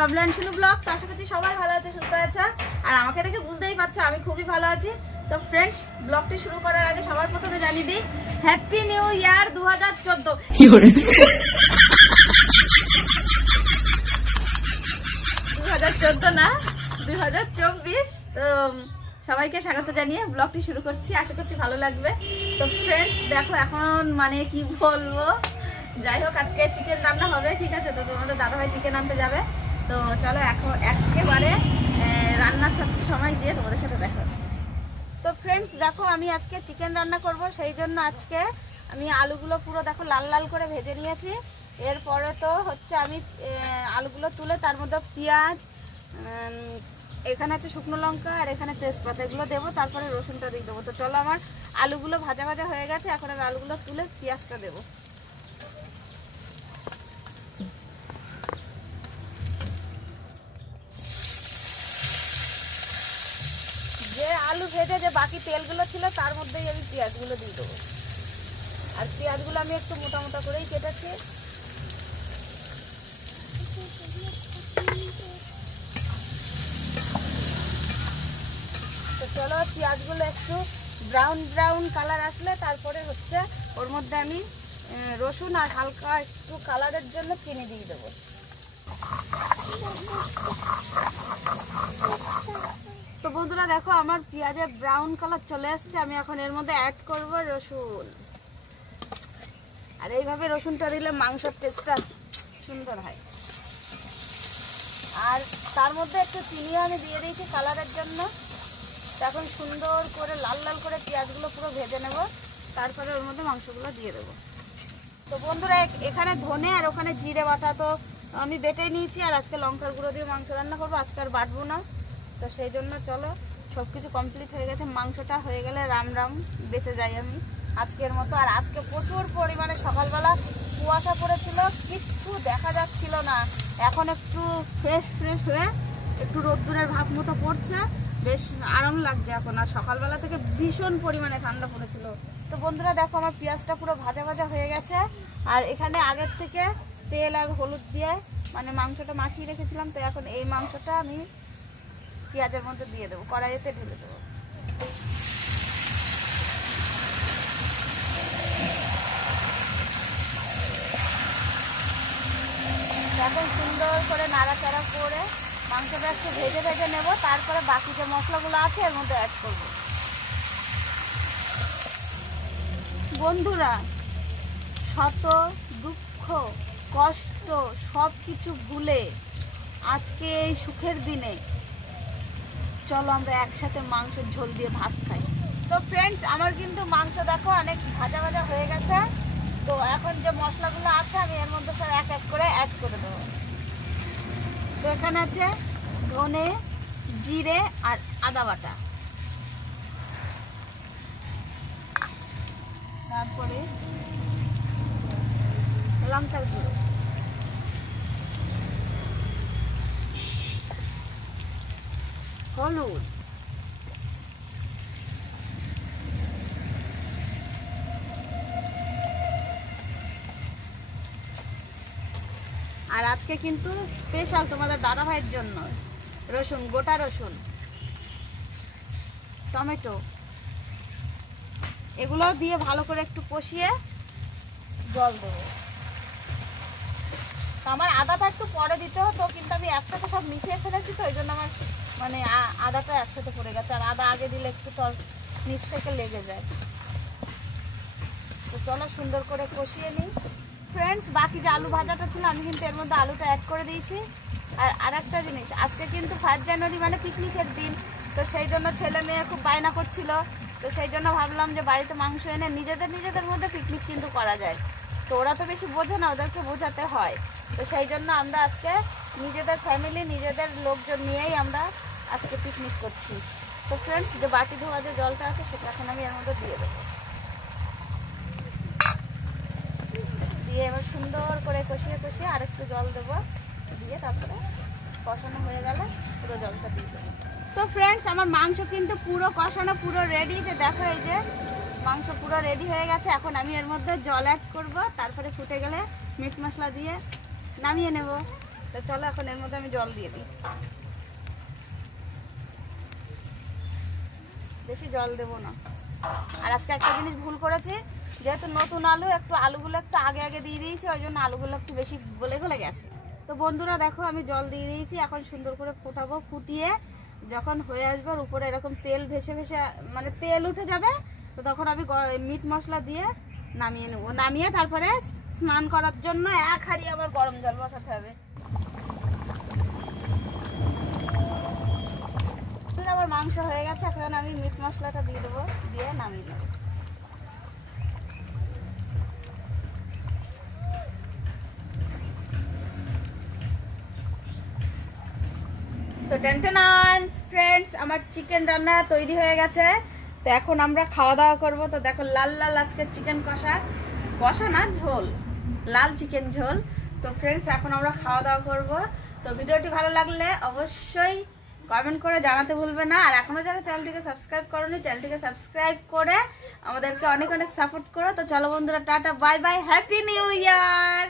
Bablu and Suno blog. তো আশা করছি সবাই ভালো আছে, সুস্থ আছে, আর আমাকে দেখে বুঝতেই পারছো আমি খুবই ভালো আছি। তো ফ্রেন্ডস, ব্লগটি শুরু করার আগে সবার প্রথমে জানিয়ে দিই হ্যাপি নিউ ইয়ার 2014। 2014 না, 2024। তো সবাইকে স্বাগত জানিয়ে ব্লগটি শুরু করছি, আশা করছি ভালো লাগবে। তো ফ্রেন্ডস দেখো, এখন মানে কি বলবো, যাই হোক আজকে চিকেন রান্না হবে, ঠিক আছে? তো তোমাদের দাদাভাই চিকেন আনতে যাবে। তো চলো এখন একেবারে রান্নার সময় গিয়ে তোমাদের সাথে দেখা হচ্ছে। তো ফ্রেন্ডস দেখো, আমি আজকে চিকেন রান্না করব, সেই জন্য আজকে আমি আলুগুলো পুরো দেখো লাল লাল করে ভেজে নিয়েছি। এরপরে তো হচ্ছে আমি আলুগুলো তুলে তার মধ্যে পেঁয়াজ, এখানে আছে শুকনো লঙ্কা, আর এখানে তেজপাতা, এগুলো দেবো, তারপরে রসুনটা দিয়ে দেবো। তো চলো, আমার আলুগুলো ভাজা ভাজা হয়ে গেছে, এখন আমি আলুগুলো তুলে পেঁয়াজটা দেবো। যে আলু ভেজে যে বাকি তেলগুলো ছিল তার মধ্যেই আমি পেঁয়াজগুলো দিয়ে দেবো। আর পেঁয়াজগুলো আমি একটু মোটা মোটা করেই কেটেছি। তো চলো, পেঁয়াজগুলো একটু ব্রাউন ব্রাউন কালার আসলে তারপরে হচ্ছে ওর মধ্যে আমি রসুন আর হালকা একটু কালারের জন্য চিনি দিয়ে দেবো। তো বন্ধুরা দেখো, আমার পেঁয়াজের ব্রাউন কালার চলে আসছে, আমি এখন এর মধ্যে অ্যাড করব রসুন। আর এইভাবে রসুনটা দিলে মাংসের টেস্টটা সুন্দর হয়। আর তার মধ্যে একটু চিনিও আমি দিয়ে দিয়েছি কালারের জন্য। এখন সুন্দর করে লাল লাল করে পেঁয়াজগুলো পুরো ভেজে নেব, তারপরে ওর মধ্যে মাংসগুলো দিয়ে দেবো। তো বন্ধুরা, এখানে ধনে আর ওখানে জিরে বাটা তো আমি বেটে নিয়েছি, আর আজকে লঙ্কার গুঁড়ো দিয়ে মাংস রান্না করবো, আজকে আর বাটবো না। তো সেই জন্য চলো, সব কিছু কমপ্লিট হয়ে গেছে, মাংসটা হয়ে গেলে রাম রাম বেঁচে যাই আমি আজকের মতো। আর আজকে প্রচুর পরিমাণে সকালবেলা কুয়াশা পড়েছিল, কিচ্ছু দেখা যাচ্ছিল না। এখন একটু ফ্রেশ ফ্রেশ হয়ে একটু রোদ্দুরের ভাব মতো পড়ছে, বেশ আরাম লাগছে এখন। আর সকালবেলা থেকে ভীষণ পরিমাণে ঠান্ডা পড়েছিল। তো বন্ধুরা দেখো, আমার পেঁয়াজটা পুরো ভাজা ভাজা হয়ে গেছে। আর এখানে আগের থেকে তেল আর হলুদ দিয়ে মানে মাংসটা মাখিয়ে রেখেছিলাম। তো এখন এই মাংসটা আমি পেঁয়াজের মধ্যে দিয়ে দেবো, কড়াইতে ঢেলে দেবো। এখন সুন্দর করে নাড়াচাড়া করে মাংসটা একটু ভেজে ভেজে নেব, তারপরে বাকি যে মশলাগুলো আছে এর মধ্যে অ্যাড করব। বন্ধুরা, শত দুঃখ কষ্ট সব কিছু ভুলে আজকে এই সুখের দিনে চলো আমরা একসাথে মাংসের ঝোল দিয়ে ভাত খাই। তো ফ্রেন্ডস, আমার কিন্তু মাংস দেখো অনেক ভাজা ভাজা হয়ে গেছে। তো এখন যে মশলাগুলো আছে আমি এর মধ্যে সব এক এক করে অ্যাড করে দেবো। তো এখানে আছে ধনে, জিরে আর আদা বাটা, তারপরে লঙ্কার গুঁড়ো, হলুদ, আর আজকে কিন্তু স্পেশাল তোমাদের দাদা ভাইয়ের জন্য রসুন, গোটা রসুন, টমেটো, এগুলো দিয়ে ভালো করে একটু কষিয়ে জল দেবো। তো আমার আদাটা একটু পরে দিতে হতো, কিন্তু আমি একসাথে সব মিশিয়ে ফেলেছি, তো ওই জন্য আমার মানে আদাটা একসাথে পড়ে গেছে। আর আদা আগে দিলে একটু নিচ থেকে লেগে যায়। তো চলো সুন্দর করে কষিয়ে নিই। ফ্রেন্ডস, বাকি যে আলু ভাজাটা ছিল আমি কিন্তু এর মধ্যে আলুটা অ্যাড করে দিয়েছি। আর আরেকটা জিনিস, আজকে কিন্তু 1 জানুয়ারি মানে পিকনিকের দিন। তো সেই জন্য ছেলে মেয়ে খুব বায়না করছিল। তো সেই জন্য ভাবলাম যে বাড়িতে মাংস এনে নিজেদের মধ্যে পিকনিক কিন্তু করা যায়। তো ওরা তো বেশি বোঝে না, ওদেরকে বোঝাতে হয়। তো সেই জন্য আমরা আজকে নিজেদের ফ্যামিলি, নিজেদের লোকজন নিয়েই আমরা আজকে পিকনিক করছি। তো ফ্রেন্ডস, যে বাটি ধোয়া যে জলটা আছে সেটা এখন আমি এর মধ্যে দিয়ে দেবো। দিয়ে এবার সুন্দর করে কষিয়ে কষিয়ে আর একটু জল দেবো, দিয়ে তারপরে কষানো হয়ে গেলে পুরো জলটা দিয়ে দেবো। তো ফ্রেন্ডস, আমার মাংস কিন্তু পুরো কষানো, পুরো রেডি। যে দেখো, এই যে মাংস পুরো রেডি হয়ে গেছে। এখন আমি এর মধ্যে জল অ্যাড করব, তারপরে ফুটে গেলে মিট মশলা দিয়ে নামিয়ে নেব। তো চলো এখন এর মধ্যে আমি জল দিয়ে দিই। বেশি জল দেবো না। আর আজকে একটা জিনিস ভুল করেছি, যেহেতু নতুন আলু, একটু আলুগুলো একটু আগে আগে দিয়ে দিয়েছি, ওই জন্য আলুগুলো একটু বেশি গলে গলে গেছে। তো বন্ধুরা দেখো আমি জল দিয়ে দিয়েছি, এখন সুন্দর করে ফুটাবো। ফুটিয়ে যখন হয়ে আসবে উপরে এরকম তেল ভেসে ভেসে মানে তেল উঠে যাবে, তো তখন আমি মিট মশলা দিয়ে নামিয়ে নেবো। নামিয়ে তারপরে স্নান করার জন্য এক হাঁড়ি আবার গরম জল বসাতে হবে। আবার মাংস হয়ে গেছে, এখন আমি মিট মশলাটা দিয়ে দেবো, দিয়ে নামিয়ে নেবো। তো টেনটেনান ফ্রেন্ডস, আমার চিকেন রান্না তৈরি হয়ে গেছে। তো এখন আমরা খাওয়া দাওয়া করব। তো দেখো লাল লাল আজকে চিকেন কষা, কষা না ঝোল, লাল চিকেন ঝোল। তো ফ্রেন্ডস এখন আমরা খাওয়া দাওয়া করব। তো ভিডিওটি ভালো লাগলে অবশ্যই কমেন্ট করে জানাতে ভুলবে না। আর এখনো যারা চ্যানেলটিকে সাবস্ক্রাইব করোনি, চ্যানেলটিকে সাবস্ক্রাইব করে আমাদেরকে অনেক অনেক সাপোর্ট করো। তো চলো বন্ধুরা, tata bye bye, happy new year.